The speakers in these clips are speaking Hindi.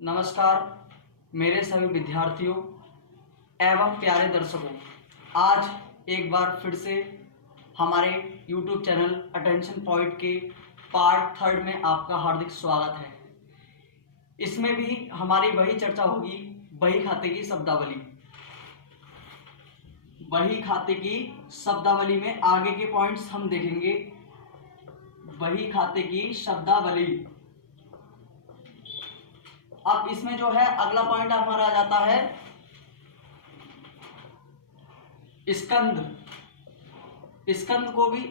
नमस्कार मेरे सभी विद्यार्थियों एवं प्यारे दर्शकों। आज एक बार फिर से हमारे YouTube चैनल अटेंशन पॉइंट के पार्ट 3 में आपका हार्दिक स्वागत है। इसमें भी हमारी वही चर्चा होगी, बही खाते की शब्दावली। बही खाते की शब्दावली में आगे के पॉइंट्स हम देखेंगे। बही खाते की शब्दावली। अब इसमें जो है अगला पॉइंट हमारा आ जाता है स्कंद। स्कंद को भी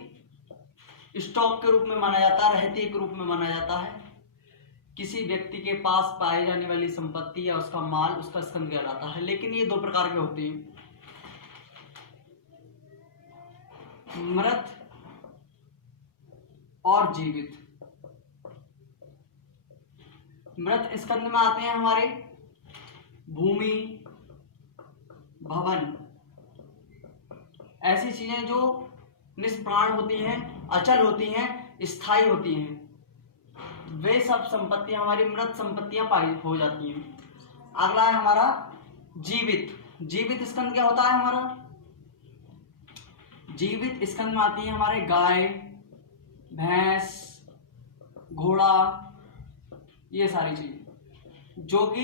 स्टॉक के रूप में माना जाता है, रहती के रूप में माना जाता है। किसी व्यक्ति के पास पाई जाने वाली संपत्ति या उसका माल उसका स्कंद कहलाता है। लेकिन ये दो प्रकार के होते हैं, मृत और जीवित। मृत स्कंद में आते हैं हमारे भूमि, भवन, ऐसी चीजें जो निष्प्राण होती हैं, अचल होती हैं, स्थायी होती हैं। वे सब संपत्तियां हमारी मृत संपत्तियां पाई हो जाती हैं। अगला है हमारा जीवित। जीवित स्कंद क्या होता है हमारा? जीवित स्कंद में आती है हमारे गाय, भैंस, घोड़ा, ये सारी चीजें जो कि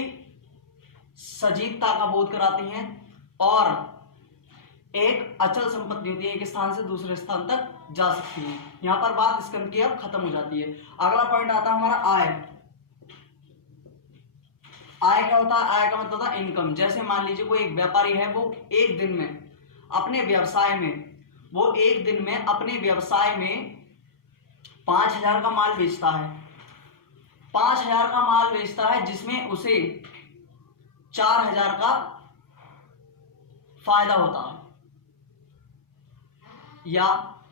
सजीवता का बोध कराती हैं और एक अचल संपत्ति होती है, एक स्थान से दूसरे स्थान तक जा सकती है। यहां पर बात स्कंद की अब खत्म हो जाती है। अगला पॉइंट आता है हमारा आय। आय क्या होता है? आय का मतलब होता है इनकम। जैसे मान लीजिए कोई एक व्यापारी है, वो एक दिन में अपने व्यवसाय में 5,000 का माल बेचता है। 5,000 का माल बेचता है जिसमें उसे 4,000 का फायदा होता है, या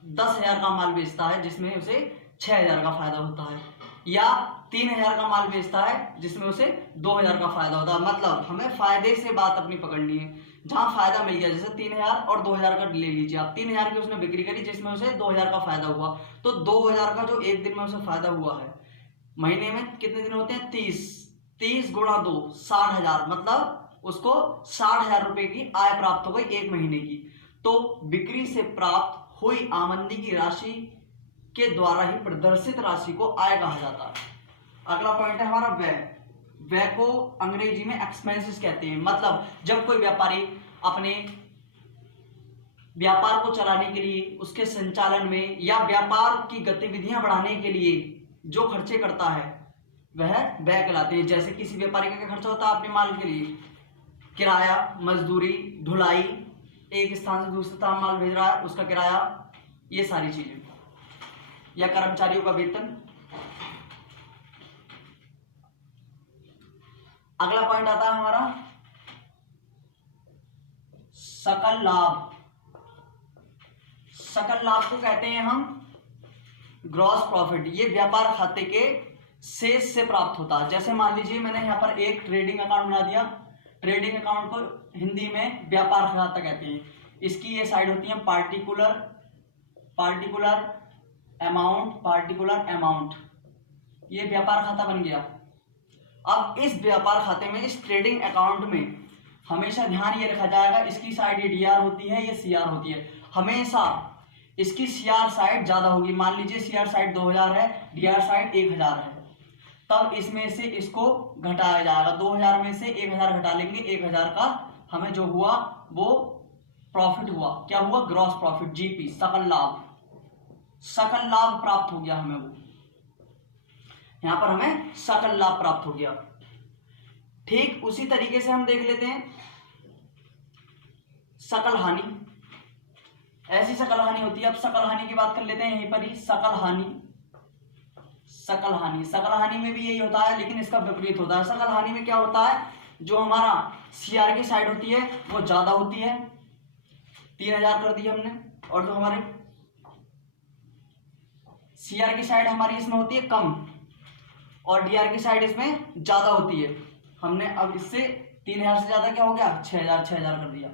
10,000 का माल बेचता है जिसमें उसे 6,000 का फायदा होता है, या 3,000 का माल बेचता है जिसमें उसे 2,000 का फायदा होता है। मतलब हमें फायदे से बात अपनी पकड़नी है। जहां फायदा मिल गया, जैसे 3,000 और 2,000 का ले लीजिए आप। 3,000 की उसने बिक्री करी जिसमें उसे 2,000 का फायदा हुआ, तो 2,000 का जो एक दिन में उसे फायदा हुआ है, महीने में कितने दिन होते हैं? 30 गुणा 2 60,000। मतलब उसको 60,000 रुपए की आय प्राप्त हो गई एक महीने की। तो बिक्री से प्राप्त हुई आमदनी की राशि के द्वारा ही प्रदर्शित राशि को आय कहा जाता है। अगला पॉइंट है हमारा व्यय। व्यय को अंग्रेजी में एक्सपेंसेस कहते हैं। मतलब जब कोई व्यापारी अपने व्यापार को चलाने के लिए, उसके संचालन में या व्यापार की गतिविधियां बढ़ाने के लिए जो खर्चे करता है वह व्यय कहलाते हैं। जैसे किसी व्यापारी का क्या खर्चा होता है अपने माल के लिए? किराया, मजदूरी, ढुलाई, एक स्थान से दूसरे स्थान माल भेज रहा है उसका किराया, ये सारी चीजें, या कर्मचारियों का वेतन। अगला पॉइंट आता है हमारा सकल लाभ। सकल लाभ को कहते हैं हम ग्रॉस प्रॉफिट। ये व्यापार खाते के शेष से प्राप्त होता है। जैसे मान लीजिए मैंने यहाँ पर एक ट्रेडिंग अकाउंट बना दिया। ट्रेडिंग अकाउंट को हिंदी में व्यापार खाता कहते हैं। इसकी ये साइड होती है पार्टिकुलर अमाउंट। ये व्यापार खाता बन गया। अब इस व्यापार खाते में, इस ट्रेडिंग अकाउंट में हमेशा ध्यान ये रखा जाएगा, इसकी साइड ये डीआर होती है, ये सीआर होती है। हमेशा इसकी सीआर साइड ज्यादा होगी। मान लीजिए सीआर साइड 2,000 है, डीआर साइड 1,000 है, तब इसमें से इसको घटाया जाएगा। 2,000 में से 1,000 घटा लेंगे, 1,000 का हमें जो हुआ वो प्रॉफिट हुआ। क्या हुआ? ग्रॉस प्रॉफिट, जीपी, सकल लाभ। सकल लाभ प्राप्त हो गया हमें, वो यहां पर हमें सकल लाभ प्राप्त हो गया। ठीक उसी तरीके से हम देख लेते हैं सकल हानि। ऐसी सकल हानि होती है। अब सकल हानि की बात कर लेते हैं यहीं पर ही। सकल हानि में भी यही होता है, लेकिन इसका विपरीत होता है। सकल हानि में क्या होता है? जो हमारा सीआर की साइड होती है वो ज्यादा होती है, 3,000 कर दिया हमने, और जो हमारे सीआर की साइड हमारी इसमें होती है कम, और डीआर की साइड इसमें ज्यादा होती है। हमने अब इससे 3,000 से ज्यादा क्या हो गया? 6,000 कर दिया।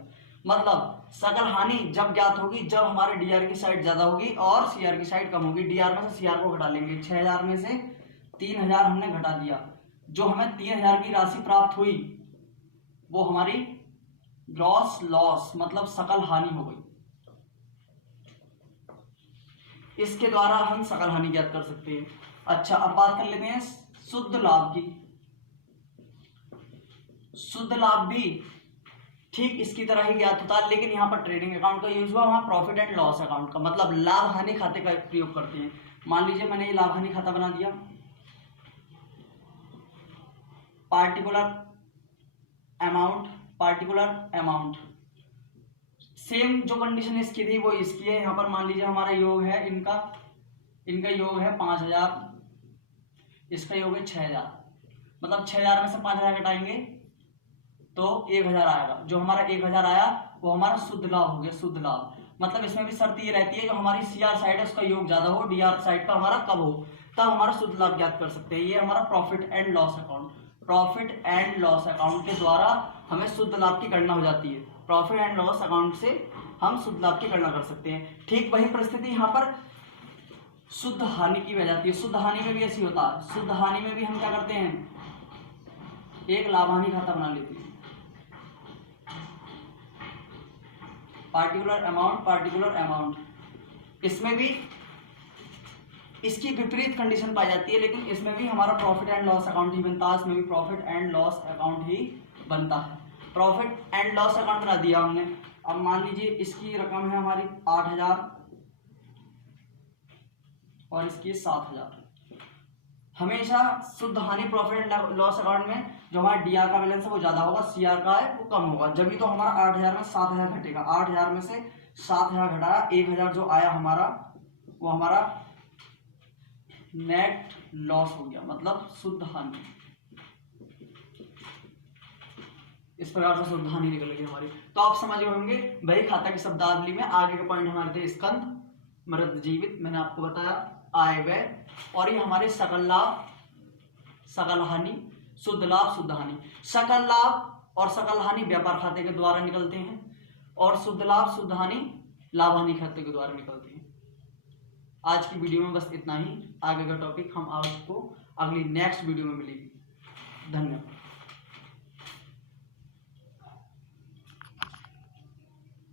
मतलब सकल हानि जब ज्ञात होगी जब हमारे डीआर की साइड ज्यादा होगी और सीआर की साइड कम होगी। डीआर में से सीआर को घटा लेंगे। 6,000 में से 3,000 हमने घटा दिया, जो हमें 3000 की राशि प्राप्त हुई वो हमारी ग्रॉस लॉस मतलब सकल हानि हो गई। इसके द्वारा हम सकल हानि ज्ञात कर सकते हैं। अच्छा, अब बात कर लेते हैं शुद्ध लाभ की। शुद्ध लाभ भी ठीक इसकी तरह ही ज्ञात होता है, लेकिन यहाँ पर ट्रेडिंग अकाउंट का यूज हुआ, वहां प्रॉफिट एंड लॉस अकाउंट का मतलब लाभ हानि खाते का प्रयोग करते हैं। मान लीजिए मैंने ये लाभ हानि खाता बना दिया, पार्टिकुलर अमाउंट सेम जो कंडीशन इसकी थी वो इसकी है। यहाँ पर मान लीजिए हमारा योग है इनका योग है 5000, इसका योग है 6000, मतलब 6000 में से 5000 घटाएंगे तो 1000 आएगा। जो हमारा 1000 आया वो हमारा शुद्ध लाभ हो गया। शुद्ध लाभ मतलब इसमें भी शर्त ये रहती है जो हमारी सीआर साइड है उसका योग ज्यादा हो, डीआर साइड का हमारा कम हो, तब हमारा शुद्ध लाभ ज्ञात कर सकते हैं। ये हमारा प्रॉफिट एंड लॉस अकाउंट के द्वारा हमें शुद्ध लाभ की गणना हो जाती है। प्रॉफिट एंड लॉस अकाउंट से हम शुद्ध लाभ की गणना कर सकते हैं। ठीक वही परिस्थिति यहाँ पर शुद्ध हानि की बह जाती है। शुद्ध हानि में भी ऐसी होता है। शुद्ध हानि में भी हम क्या करते हैं, एक लाभ हानि खाता बना लेते हैं, पार्टिकुलर अमाउंट। इसमें भी इसकी विपरीत कंडीशन पाई जाती है, लेकिन इसमें भी हमारा प्रॉफिट एंड लॉस अकाउंट ही बनता है। इसमें भी प्रॉफिट एंड लॉस अकाउंट ही बनता है। प्रॉफिट एंड लॉस अकाउंट बना दिया हमने। अब मान लीजिए इसकी रकम है हमारी 8000 और इसकी 7000। हमेशा शुद्ध हानि प्रॉफिट एंड लॉस अकाउंट में जो हमारा डीआर का बैलेंस है वो ज्यादा होगा, सीआर का है वो कम होगा। जब भी तो हमारा 8000 में 7000 घटेगा। 8000 में से 7000 घटाया, 1000 जो आया हमारा वो हमारा नेट लॉस हो गया, मतलब शुद्ध हानि। इस प्रकार से शुद्ध हानि निकल गई हमारी। तो आप समझ गए होंगे बही खाता की शब्दावली में आगे के पॉइंट हमारे थे स्कंद, मृत जीवित, मैंने आपको बताया, आय व्यय, और ये हमारे सकल लाभ, सकल हानि, शुद्ध लाभ, शुद्ध हानि। सकल लाभ और सकल हानि व्यापार खाते के द्वारा निकलते हैं और शुद्ध लाभ शुद्ध हानि लाभ हानि खाते के द्वारा निकलते हैं। आज की वीडियो में बस इतना ही। आगे का टॉपिक हम आपको अगली नेक्स्ट वीडियो में मिलेगी। धन्यवाद।